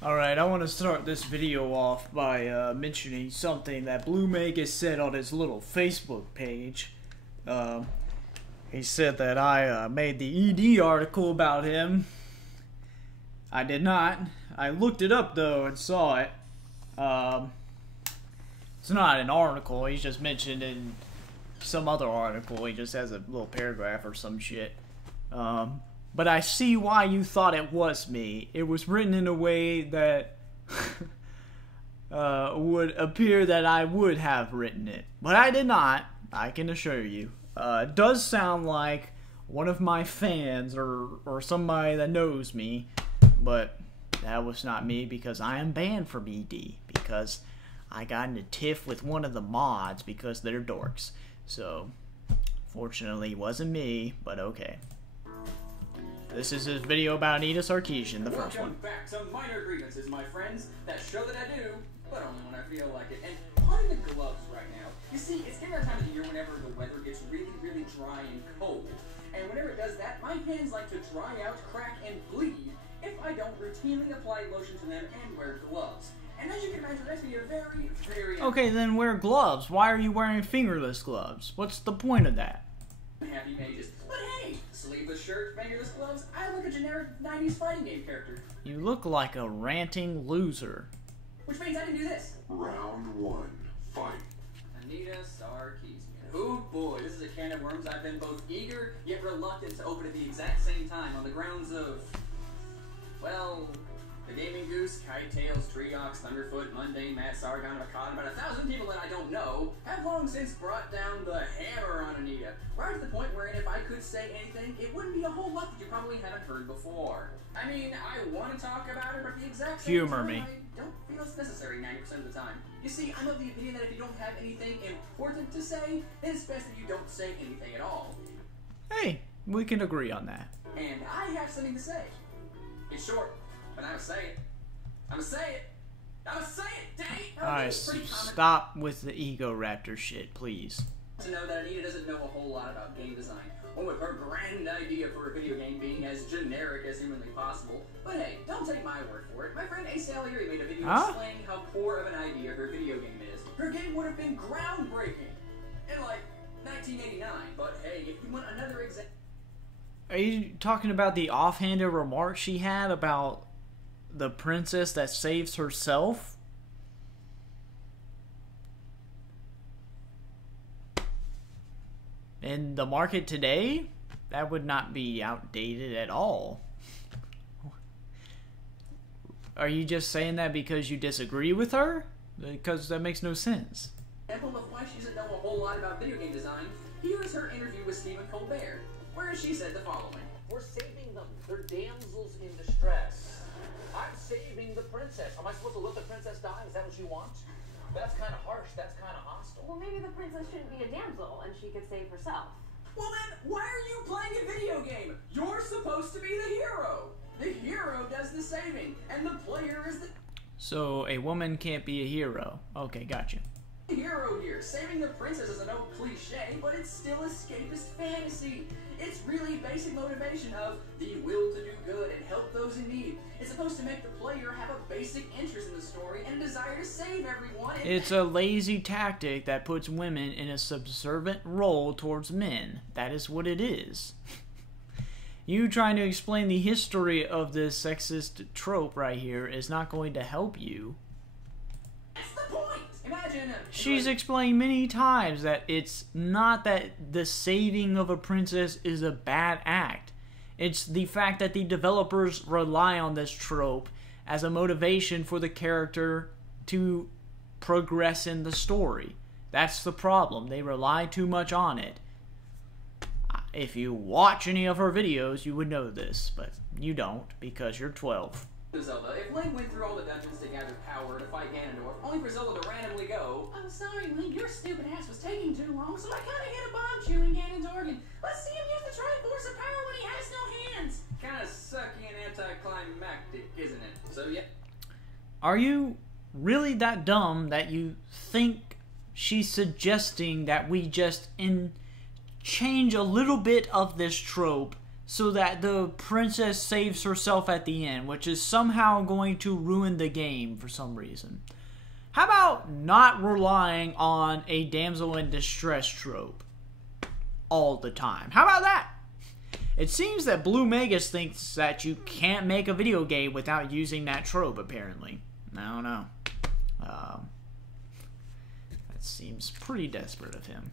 Alright, I want to start this video off by mentioning something that bluemagus said on his little Facebook page. He said that I made the ED article about him. I did not. I looked it up though and saw it. It's not an article, he's just mentioned in some other article. He just has a little paragraph or some shit. But I see why you thought it was me. It was written in a way that would appear that I would have written it. But I did not, I can assure you. It does sound like one of my fans or somebody that knows me, but that was not me because I am banned from ED because I got in a tiff with one of the mods because they're dorks. So, fortunately, it wasn't me, but okay. This is his video about Anita Sarkeesian, the first one. Welcome back to Minor Grievances, my friends. That show that I do, but only when I feel like it. And pardon the gloves right now. You see, it's getting that time of the year whenever the weather gets really, really dry and cold. And whenever it does that, my hands like to dry out, crack, and bleed if I don't routinely apply lotion to them and wear gloves. And as you can imagine, that's be a very, very... Okay, then wear gloves. Why are you wearing fingerless gloves? What's the point of that? Happy mages. But hey, sleeveless shirt, fingerless gloves, I look a generic 90s fighting game character. You look like a ranting loser. Which means I can do this. Round one, fight. Anita Sarkeesian. Oh boy, this is a can of worms I've been both eager yet reluctant to open at the exact same time on the grounds of, well, the Gaming Goose, Kite Tails, Treeox, Thunderfoot, Mundane, Matt, Sargon, Makata, about 1,000 people that I don't know have long since brought down the hammer on Anita. Right to the point wherein if I could say anything, it wouldn't be a whole lot that you probably haven't heard before. I mean, I want to talk about her, but the exact same Humor time, me. I don't feel it's necessary 90% of the time. You see, I'm of the opinion that if you don't have anything important to say, then it's best that you don't say anything at all. Hey, we can agree on that. And I have something to say. It's short, but I'm gonna say it. I'm gonna say it. I'm gonna say it, dang it! Alright, stop with the ego raptor shit, please. To know that Anita doesn't know a whole lot about game design, or with her grand idea for a video game being as generic as humanly possible. But hey, don't take my word for it. My friend Ace Salieri made a video explaining how poor of an idea her video game is. Her game would have been groundbreaking in like 1989. But hey, if you want another example, Are you talking about the offhanded remark she had about the princess that saves herself? In the market today, that would not be outdated at all. Are you just saying that because you disagree with her? Because that makes no sense. Example of why she doesn't know a whole lot about video game design, here is her interview with Stephen Colbert, where she said the following. We're saving them. They're damsels in distress. I'm saving the princess. Am I supposed to let the princess die? Is that what you want? That's kind of harsh. That's kind of hostile. Well, maybe the princess shouldn't be a damsel and she could save herself. Well then, why are you playing a video game? You're supposed to be the hero. The hero does the saving, and the player is the So a woman can't be a hero. Okay, gotcha. hero here. Saving the princess is an old cliche, but it's still escapist fantasy. It's really basic motivation of the will to do good and help those in need. It's supposed to make the player have a basic interest in the story and a desire to save everyone. It's a lazy tactic that puts women in a subservient role towards men. That is what it is. You trying to explain the history of this sexist trope right here is not going to help you. That's the point. Imagine. She's explained many times that it's not that the saving of a princess is a bad act. It's the fact that the developers rely on this trope as a motivation for the character to progress in the story. That's the problem. They rely too much on it. If you watch any of her videos, you would know this, but you don't because you're 12. Zelda, if Link went through all the dungeons to gather power to fight Ganondorf, only for Zelda to randomly go, "I'm sorry, Link, your stupid ass was taking too long, so I kinda hit a bomb chewing Ganon's organ. Let's see him use the Triforce of Power when he has no hands." Kinda sucky and anticlimactic, isn't it? So yeah. Are you really that dumb that you think she's suggesting that we just change a little bit of this trope so that the princess saves herself at the end, which is somehow going to ruin the game for some reason. How about not relying on a damsel in distress trope all the time? How about that? It seems that bluemagus thinks that you can't make a video game without using that trope, apparently. I don't know. That seems pretty desperate of him.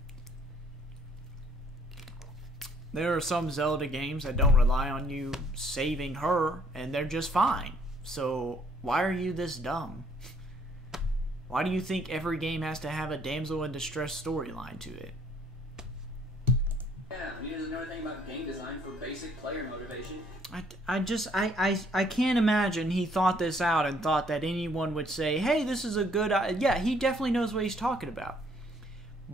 There are some Zelda games that don't rely on you saving her, and they're just fine. So, why are you this dumb? Why do you think every game has to have a damsel in distress storyline to it? Yeah, he doesn't know anything about game design for basic player motivation. I can't imagine he thought this out and thought that anyone would say, hey, this is a good idea. Yeah, he definitely knows what he's talking about.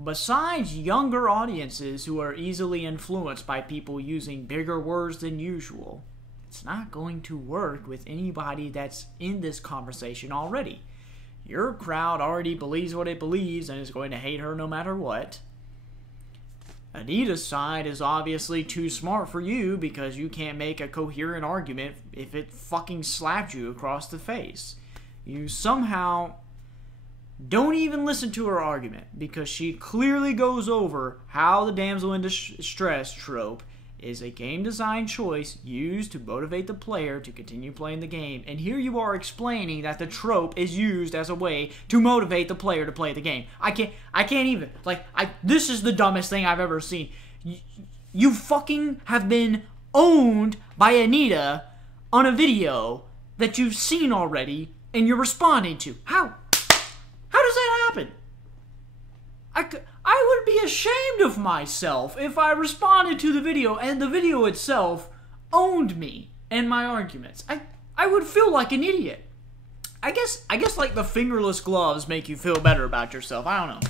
Besides younger audiences who are easily influenced by people using bigger words than usual, it's not going to work with anybody that's in this conversation already. Your crowd already believes what it believes and is going to hate her no matter what. Anita's side is obviously too smart for you because you can't make a coherent argument if it fucking slapped you across the face. You somehow don't even listen to her argument because she clearly goes over how the damsel in distress trope is a game design choice used to motivate the player to continue playing the game. And here you are explaining that the trope is used as a way to motivate the player to play the game. I can't even. This is the dumbest thing I've ever seen. You fucking have been owned by Anita on a video that you've seen already and you're responding to. How does that happen? I would be ashamed of myself if I responded to the video and the video itself owned me and my arguments. I would feel like an idiot. I guess like the fingerless gloves make you feel better about yourself. I don't know.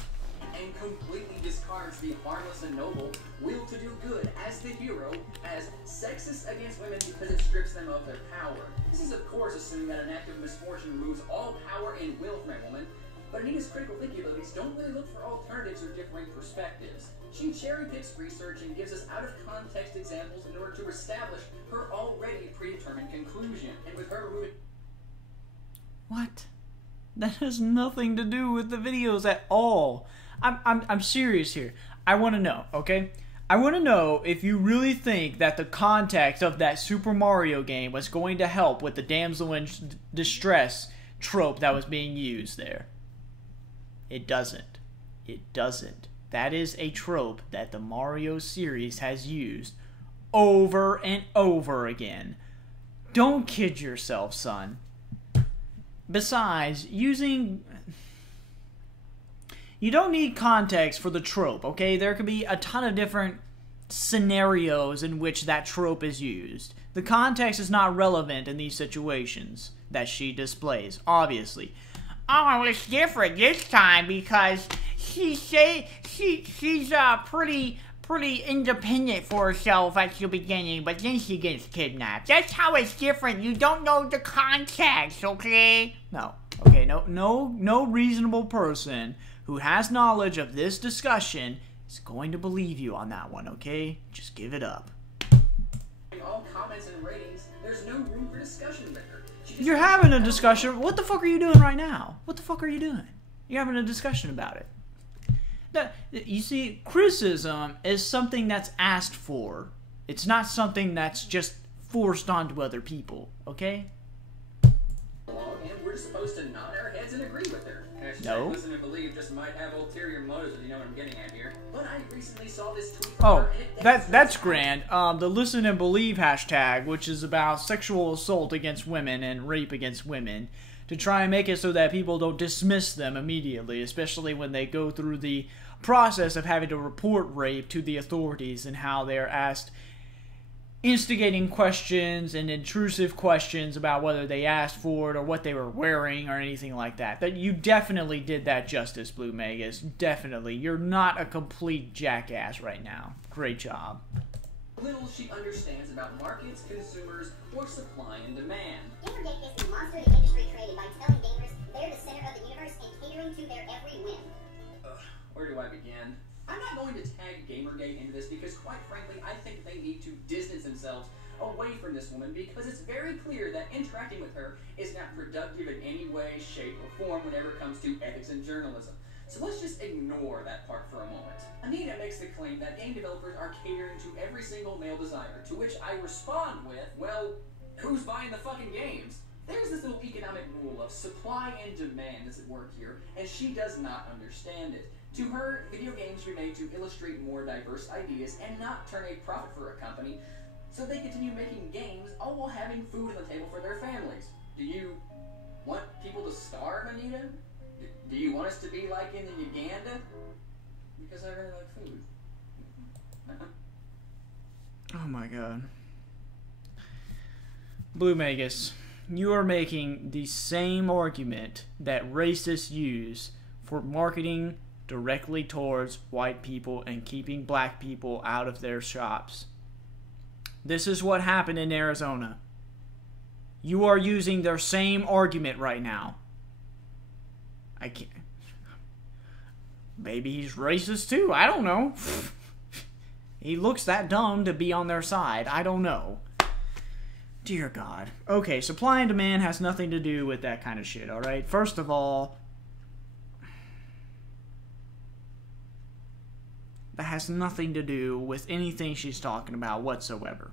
And completely discards the harmless and noble will to do good as the hero as sexist against women because it strips them of their power. This is of course assuming that an act of misfortune removes all power and will from a woman. But Anita's critical thinking abilities don't really look for alternatives or differing perspectives. She cherry-picks research and gives us out-of-context examples in order to establish her already predetermined conclusion. And with her removing... What? That has nothing to do with the videos at all. I'm serious here. I want to know, okay? I want to know if you really think that the context of that Super Mario game was going to help with the damsel in distress trope that was being used there. It doesn't. It doesn't. That is a trope that the Mario series has used over and over again. Don't kid yourself, son. Besides, you don't need context for the trope, okay? There could be a ton of different scenarios in which that trope is used. The context is not relevant in these situations that she displays, obviously. Oh, it's different this time because she's pretty independent for herself at the beginning, but then she gets kidnapped. That's how it's different. You don't know the context, okay? No. Okay, no reasonable person who has knowledge of this discussion is going to believe you on that one, okay? Just give it up. All comments and ratings, there's no room for discussion with her. You're having a discussion. What the fuck are you doing right now? What the fuck are you doing? You're having a discussion about it. Now, you see, criticism is something that's asked for. It's not something that's just forced onto other people, okay? And we're just supposed to nod our heads and agree with her. No. Listen and believe just might have ulterior motives, if you know what I'm getting at here. But I recently saw this tweet from her, that's grand. The listen and believe hashtag, which is about sexual assault against women and rape against women, to try and make it so that people don't dismiss them immediately, especially when they go through the process of having to report rape to the authorities and how they're asked instigating questions and intrusive questions about whether they asked for it or what they were wearing or anything like that. That you definitely did that justice, bluemagus. Definitely. You're not a complete jackass right now. Great job. Little she understands about markets, consumers, or supply and demand. Gamergate is the monster of the industry created by telling gamers they're the center of the universe and catering to their every whim. Where do I begin? I'm not going to tag Gamergate into this because, quite frankly, I think they need to distance themselves interacting with her is not productive in any way, shape, or form whenever it comes to ethics and journalism. So let's just ignore that part for a moment. Anita makes the claim that game developers are catering to every single male desire, to which I respond with, well, who's buying the fucking games? There's this little economic rule of supply and demand that's at work here, and she does not understand it. To her, video games were made to illustrate more diverse ideas and not turn a profit for a company, so they continue making games all while having food on the table for their families. Do you want people to starve, Anita? Do you want us to be like in the Uganda? Because I really like food. Oh my god. bluemagus, you are making the same argument that racists use for marketing directly towards white people and keeping black people out of their shops. This is what happened in Arizona. You are using their same argument right now. I can't. Maybe he's racist too. I don't know. He looks that dumb to be on their side. I don't know. Dear God. Okay, supply and demand has nothing to do with that kind of shit, alright? First of all, that has nothing to do with anything she's talking about whatsoever.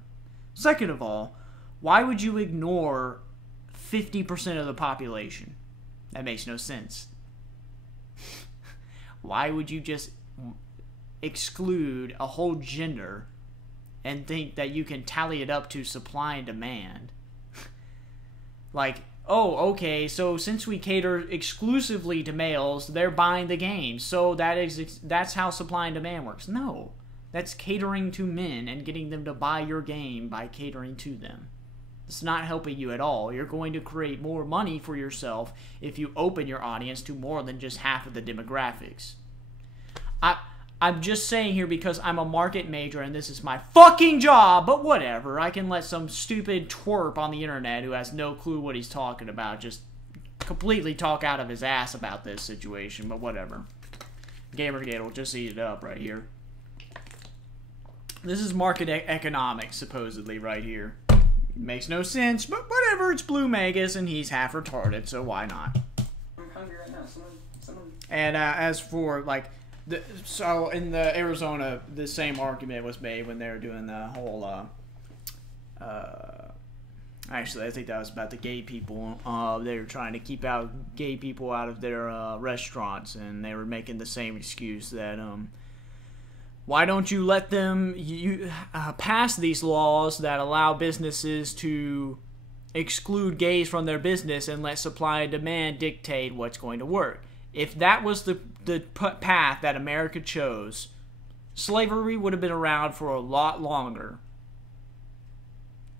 Second of all, why would you ignore 50% of the population? That makes no sense. Why would you just exclude a whole gender and think that you can tally it up to supply and demand? Like, oh, okay, so since we cater exclusively to males, they're buying the game, so that's how supply and demand works. No, that's catering to men and getting them to buy your game by catering to them. It's not helping you at all. You're going to create more money for yourself if you open your audience to more than just half of the demographics. I'm just saying here because I'm a market major and this is my fucking job, but whatever. I can let some stupid twerp on the internet who has no clue what he's talking about just completely talk out of his ass about this situation, but whatever. Gamergate will just eat it up right here. This is market economics, supposedly, right here. Makes no sense, but whatever. It's bluemagus and he's half retarded, so why not? I'm hungry right now. Someone... And as for, like... So in the Arizona, the same argument was made when they were doing the whole, actually I think that was about the gay people. They were trying to keep out gay people out of their restaurants, and they were making the same excuse that, why don't you let them pass these laws that allow businesses to exclude gays from their business and let supply and demand dictate what's going to work? If that was the path that America chose, slavery would have been around for a lot longer.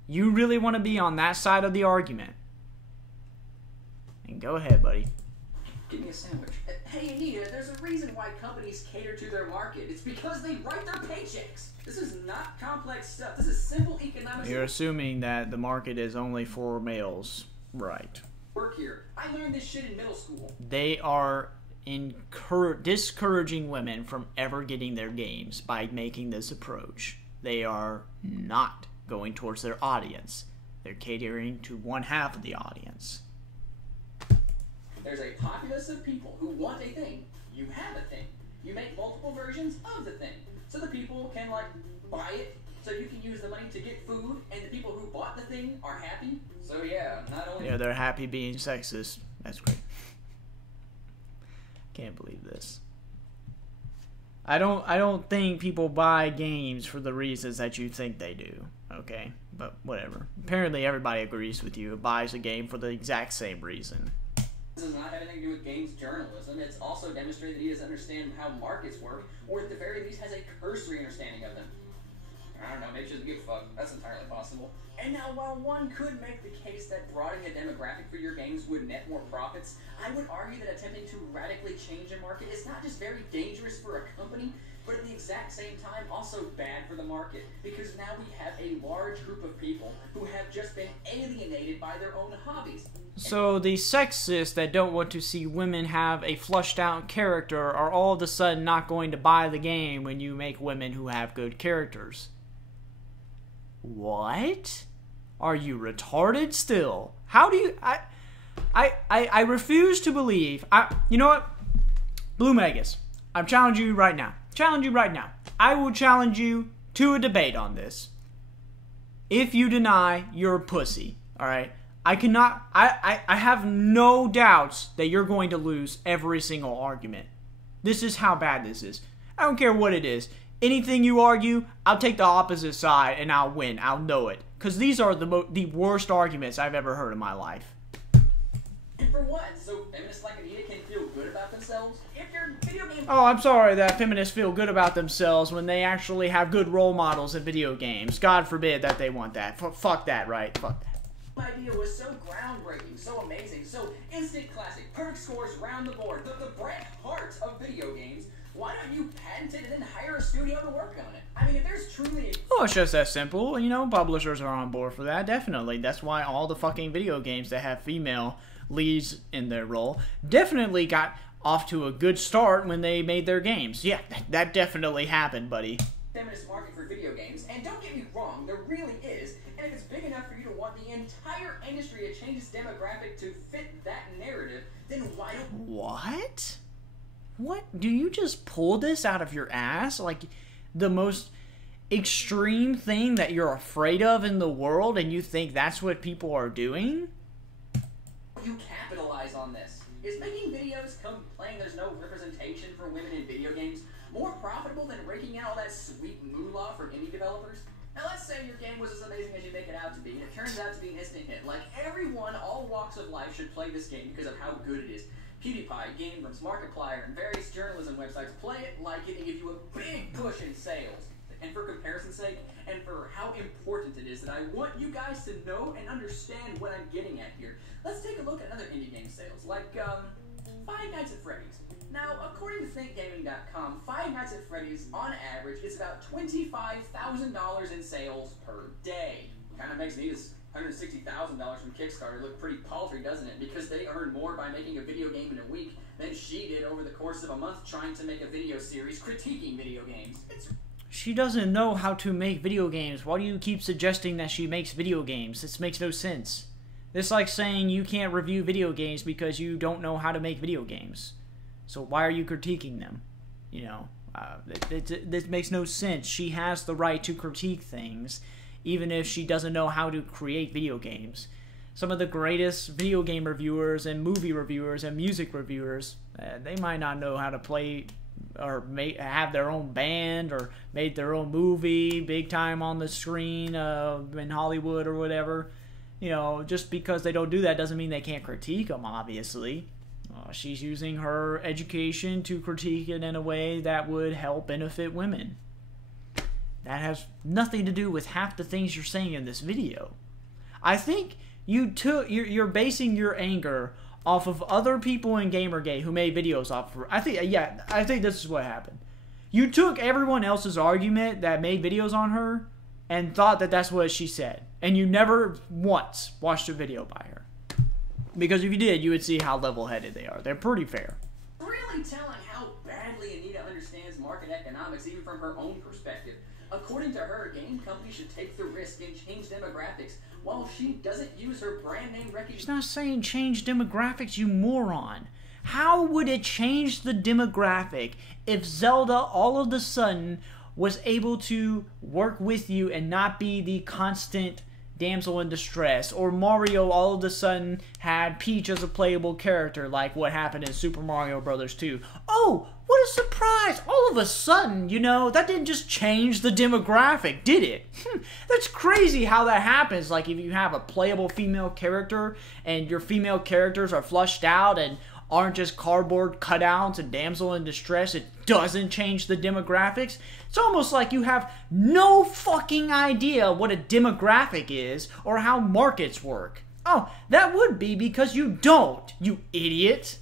You really want to be on that side of the argument? And go ahead, buddy. Give me a sandwich. Hey, Anita, there's a reason why companies cater to their market. It's because they write their paychecks. This is not complex stuff. This is simple economics. You're assuming that the market is only for males. Right. Work here. I learned this shit in middle school. They are discouraging women from ever getting their games by making this approach. They are not going towards their audience. They're catering to one half of the audience. There's a populace of people who want a thing. You have a thing. You make multiple versions of the thing. So the people can, like, buy it, so you can use the money to get food, and the people who bought the thing are happy. So yeah, not only... Yeah, they're happy being sexist. That's great. Can't believe this. I don't think people buy games for the reasons that you think they do. Okay? But whatever. Apparently everybody agrees with you. It buys a game for the exact same reason. This does not have anything to do with games journalism. It's also demonstrated that he doesn't understand how markets work, or at the very least has a cursory understanding of them. I don't know, maybe she doesn't give a fuck. That's entirely possible. And now, while one could make the case that broadening the demographic for your games would net more profits, I would argue that attempting to radically change a market is not just very dangerous for a company, but at the exact same time also bad for the market, because now we have a large group of people who have just been alienated by their own hobbies. So the sexists that don't want to see women have a flushed out character are all of a sudden not going to buy the game when you make women who have good characters. What? Are you retarded still? How do you... I refuse to believe... you know what? bluemagus, I'm challenging you right now. I will challenge you to a debate on this. If you deny, you're a pussy. Alright? I cannot... I have no doubts that you're going to lose every single argument. This is how bad this is. I don't care what it is. Anything you argue, I'll take the opposite side and I'll win. I'll know it. Because these are the worst arguments I've ever heard in my life. And for what? So feminists like Anita can feel good about themselves? If your video game... Oh, I'm sorry that feminists feel good about themselves when they actually have good role models in video games. God forbid that they want that. Fuck that, right? Fuck that. Idea was so groundbreaking, so amazing, so instant classic, perfect scores round the board, the Bret Hart of video games. Why don't you patent it and then hire a studio to work on it? I mean, if there's truly... Oh, it's just that simple. You know, publishers are on board for that, definitely. That's why all the fucking video games that have female leads in their role definitely got off to a good start when they made their games. Yeah, that definitely happened, buddy. Feminist market for video games, and don't get me wrong, there really is. And if it's big enough for you to want the entire industry to change its demographic to fit that narrative, then why don't... What? What? Do you just pull this out of your ass? Like, the most extreme thing that you're afraid of in the world, and you think that's what people are doing? You capitalize on this. Is making videos complaining there's no representation for women in video games more profitable than raking out all that sweet moolah from indie developers? Now let's say your game was as amazing as you make it out to be, and it turns out to be an instant hit. Like everyone, all walks of life should play this game because of how good it is. PewDiePie, Game Grumps, Markiplier, and various journalism websites play it, like it, and give you a big push in sales. And for comparison's sake, and for how important it is that I want you guys to know and understand what I'm getting at here, let's take a look at other indie game sales, like Five Nights at Freddy's. Now, according to ThinkGaming.com, Five Nights at Freddy's, on average, is about $25,000 in sales per day. Kind of makes Nita's $160,000 from Kickstarter look pretty paltry, doesn't it? Because they earn more by making a video game in a week than she did over the course of a month trying to make a video series critiquing video games. She doesn't know how to make video games. Why do you keep suggesting that she makes video games? This makes no sense. It's like saying you can't review video games because you don't know how to make video games. So why are you critiquing them? You know, this makes no sense. She has the right to critique things, even if she doesn't know how to create video games. Some of the greatest video game reviewers and movie reviewers and music reviewers, they might not know how to play or have their own band or made their own movie big time on the screen in Hollywood or whatever. You know, just because they don't do that doesn't mean they can't critique them, obviously. She's using her education to critique it in a way that would help benefit women. That has nothing to do with half the things you're saying in this video. I think you're basing your anger off of other people in Gamergate who made videos off of her. I think this is what happened. You took everyone else's argument that made videos on her and thought that that's what she said. And you never once watched a video by her. Because if you did, you would see how level-headed they are. They're pretty fair. Really telling how badly Anita understands market economics, even from her own perspective. According to her, game companies should take the risk and change demographics, while she doesn't use her brand name recognition. She's not saying change demographics, you moron. How would it change the demographic if Zelda all of a sudden was able to work with you and not be the constant damsel in distress, or Mario all of a sudden had Peach as a playable character like what happened in Super Mario Bros. 2. Oh, what a surprise! All of a sudden, you know, that didn't just change the demographic, did it? That's crazy how that happens. Like if you have a playable female character and your female characters are flushed out and aren't just cardboard cutouts and damsel in distress, it doesn't change the demographics. It's almost like you have no fucking idea what a demographic is or how markets work. Oh, that would be because you don't, you idiot.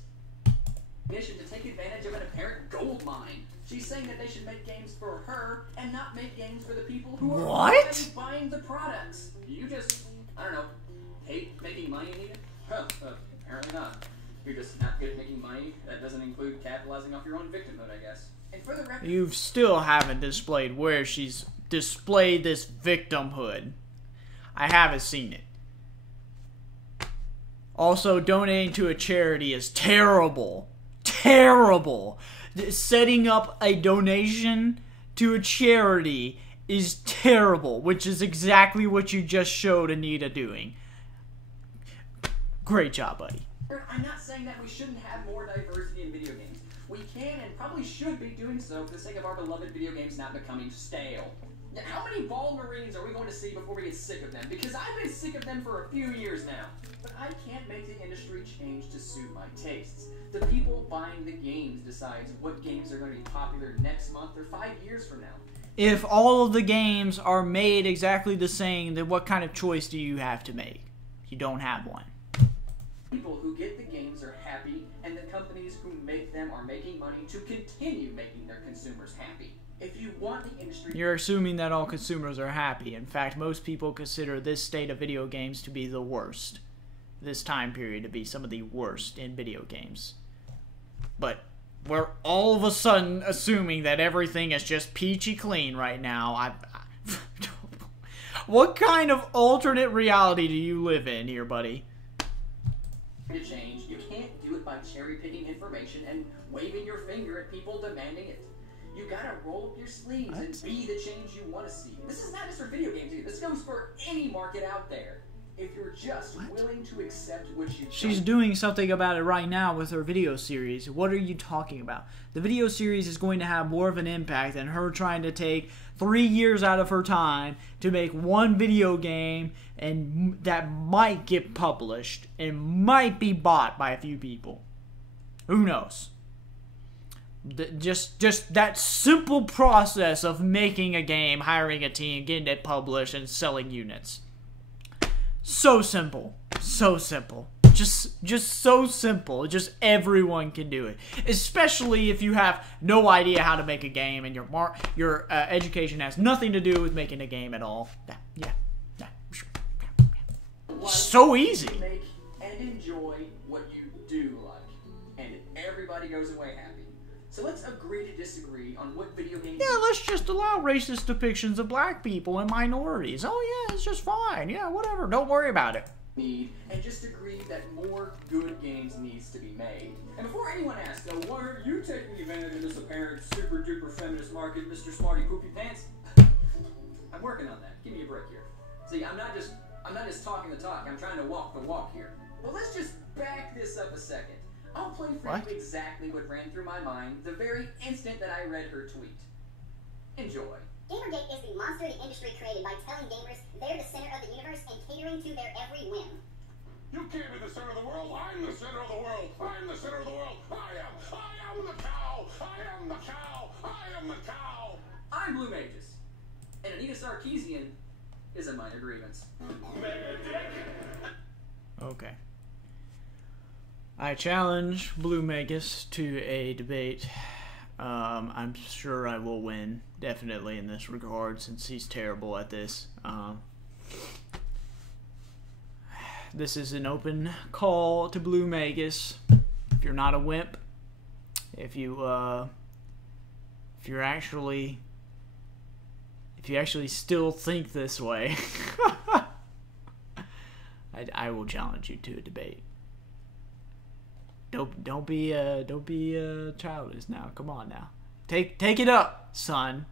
Mission to take advantage of an apparent gold mine. She's saying that they should make games for her and not make games for the people who are already buying the products. You just, I don't know, hate making money, Anita? Apparently not. You're just not good at making money. That doesn't include capitalizing off your own victimhood, I guess. And for the record, you still haven't displayed where she's displayed this victimhood. I haven't seen it. Also, donating to a charity is terrible. Terrible. Setting up a donation to a charity is terrible, which is exactly what you just showed Anita doing. Great job, buddy. I'm not saying that we shouldn't have more diversity in video games. We can and probably should be doing so for the sake of our beloved video games not becoming stale. Now, how many ball marines are we going to see before we get sick of them? Because I've been sick of them for a few years now. But I can't make the industry change to suit my tastes. The people buying the games decides what games are going to be popular next month or 5 years from now. If all of the games are made exactly the same, then what kind of choice do you have to make? You don't have one. People who get the games are happy, and the companies who make them are making money to continue making their consumers happy. If you want the industry... You're assuming that all consumers are happy. In fact, most people consider this state of video games to be the worst. This time period to be some of the worst in video games. But we're all of a sudden assuming that everything is just peachy clean right now. What kind of alternate reality do you live in here, buddy? To change, you can't do it by cherry-picking information and waving your finger at people demanding it. You gotta roll up your sleeves and be the change you want to see. This is not just for video games either. This goes for any market out there. If you're just willing to accept what you... She's doing something about it right now with her video series. What are you talking about? The video series is going to have more of an impact than her trying to take 3 years out of her time to make one video game and that might get published and might be bought by a few people. Who knows? Just that simple process of making a game, hiring a team, getting it published, and selling units. So simple. So simple. Just so simple. Just everyone can do it. Especially if you have no idea how to make a game and your education has nothing to do with making a game at all. Yeah. So easy. Make and enjoy what you do like. And everybody goes away happy. So let's agree to disagree on what video games... Yeah, let's just allow racist depictions of black people and minorities. Oh yeah, it's just fine. Yeah, whatever. Don't worry about it. Need, and just agree that more good games needs to be made. And before anyone asks, oh, why are you taking advantage of this apparent super duper feminist market, Mr. Smarty Poopy Pants? I'm working on that. Give me a break here. See, I'm not just talking the talk. I'm trying to walk the walk here. Well, let's just back this up a second. I'll play for you exactly what ran through my mind the very instant that I read her tweet. Enjoy. Gamergate is the monster the industry created by telling gamers they're the center of the universe and catering to their every whim. You can't be the center of the world. I'm the center of the world. I'm the center of the world. I am the cow. I am the cow. I am the cow. I'm bluemagus. And Anita Sarkeesian is a minor grievance. Okay. I challenge bluemagus to a debate. I'm sure I will win, definitely in this regard, since he's terrible at this. This is an open call to bluemagus. If you're not a wimp, if you actually still think this way, I will challenge you to a debate. Don't be childish now. Come on now. Take it up, son.